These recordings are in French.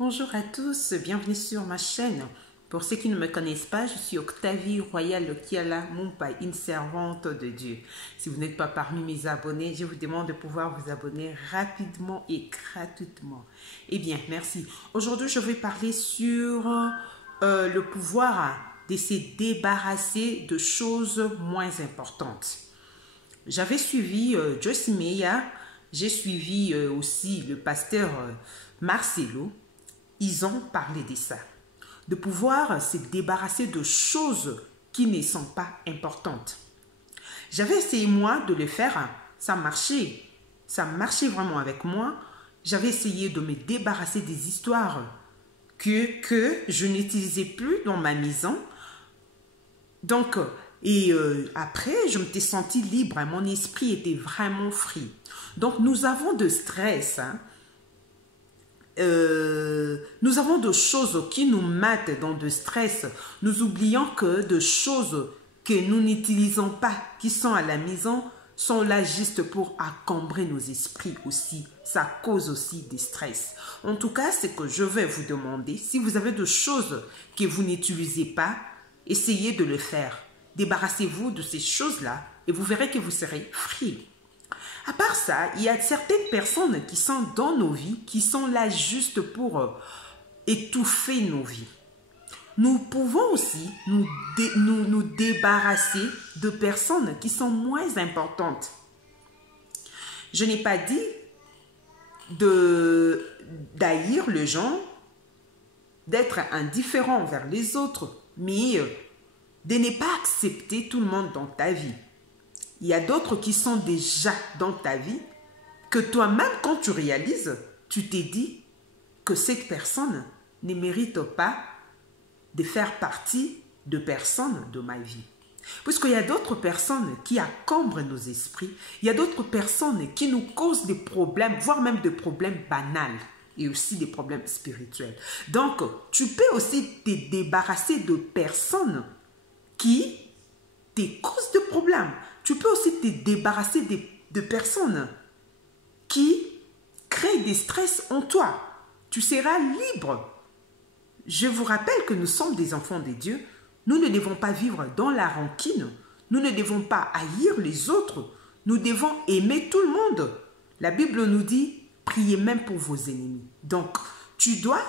Bonjour à tous, bienvenue sur ma chaîne. Pour ceux qui ne me connaissent pas, je suis Octavie Royale Kiala Mumpai, une servante de Dieu. Si vous n'êtes pas parmi mes abonnés, je vous demande de pouvoir vous abonner rapidement et gratuitement. Eh bien, merci. Aujourd'hui, je vais parler sur le pouvoir de se débarrasser de choses moins importantes. J'avais suivi Joyce Meyer, j'ai suivi aussi le pasteur Marcelo. Ils ont parlé de ça, de pouvoir se débarrasser de choses qui ne sont pas importantes. J'avais essayé moi de le faire, ça marchait vraiment avec moi. J'avais essayé de me débarrasser des histoires que je n'utilisais plus dans ma maison. Donc, après, je me suis sentie libre, mon esprit était vraiment free. Donc, nous avons de stress, nous avons de choses qui nous mettent dans de stress. Nous oublions que de choses que nous n'utilisons pas, qui sont à la maison, sont là juste pour encombrer nos esprits aussi. Ça cause aussi du stress. En tout cas, c'est que je vais vous demander, si vous avez des choses que vous n'utilisez pas, essayez de le faire. Débarrassez-vous de ces choses-là et vous verrez que vous serez free. À part ça, il y a certaines personnes qui sont dans nos vies, qui sont là juste pour étouffer nos vies. Nous pouvons aussi nous débarrasser de personnes qui sont moins importantes. Je n'ai pas dit d'haïr les gens, d'être indifférent vers les autres, mais de ne pas accepter tout le monde dans ta vie. Il y a d'autres qui sont déjà dans ta vie, que toi-même, quand tu réalises, tu t'es dit que cette personne ne mérite pas de faire partie de personnes de ma vie. Puisqu'il y a d'autres personnes qui encombrent nos esprits, il y a d'autres personnes qui nous causent des problèmes, voire même des problèmes banals et aussi des problèmes spirituels. Donc, tu peux aussi te débarrasser de personnes qui te causent des problèmes. Tu peux aussi te débarrasser de personnes qui créent des stress en toi. Tu seras libre. Je vous rappelle que nous sommes des enfants de Dieu. Nous ne devons pas vivre dans la rancune. Nous ne devons pas haïr les autres. Nous devons aimer tout le monde. La Bible nous dit, priez même pour vos ennemis. Donc, tu dois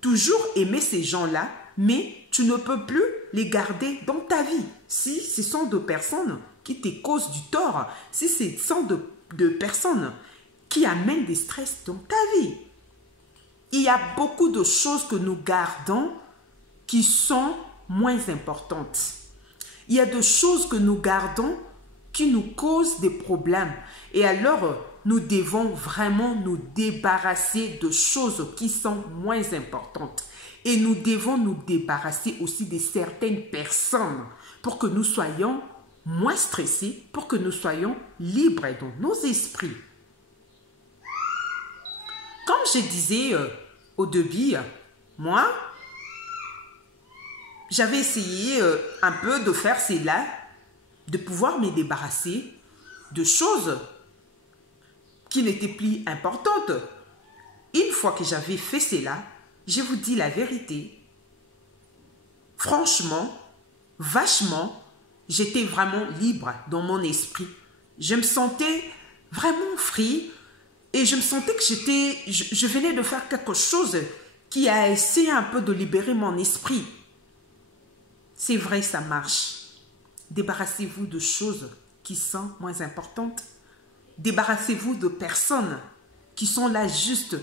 toujours aimer ces gens-là, mais tu ne peux plus les garder dans ta vie. Si ce sont des personnes qui te causent du tort, si ce sont de personnes qui amènent des stress dans ta vie. Il y a beaucoup de choses que nous gardons qui sont moins importantes. Il y a des choses que nous gardons qui nous causent des problèmes. Et alors, nous devons vraiment nous débarrasser de choses qui sont moins importantes. Et nous devons nous débarrasser aussi de certaines personnes pour que nous soyons moins stressés, pour que nous soyons libres dans nos esprits. Comme je disais au début, moi, j'avais essayé un peu de faire cela, de pouvoir me débarrasser de choses qui n'étaient plus importantes. Une fois que j'avais fait cela, je vous dis la vérité, franchement, vachement, j'étais vraiment libre dans mon esprit. Je me sentais vraiment free et je me sentais que je venais de faire quelque chose qui a essayé un peu de libérer mon esprit. C'est vrai, ça marche. Débarrassez-vous de choses qui sont moins importantes. Débarrassez-vous de personnes qui sont là juste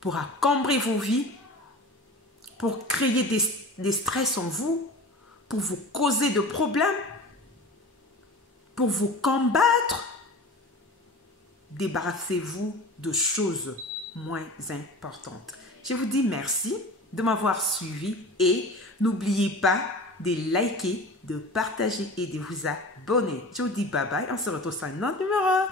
pour encombrer vos vies, pour créer des stress en vous, pour vous causer de problèmes, pour vous combattre. Débarrassez-vous de choses moins importantes. Je vous dis merci de m'avoir suivi et n'oubliez pas de liker, de partager et de vous abonner. Je vous dis bye bye, on se retrouve sur un autre numéro.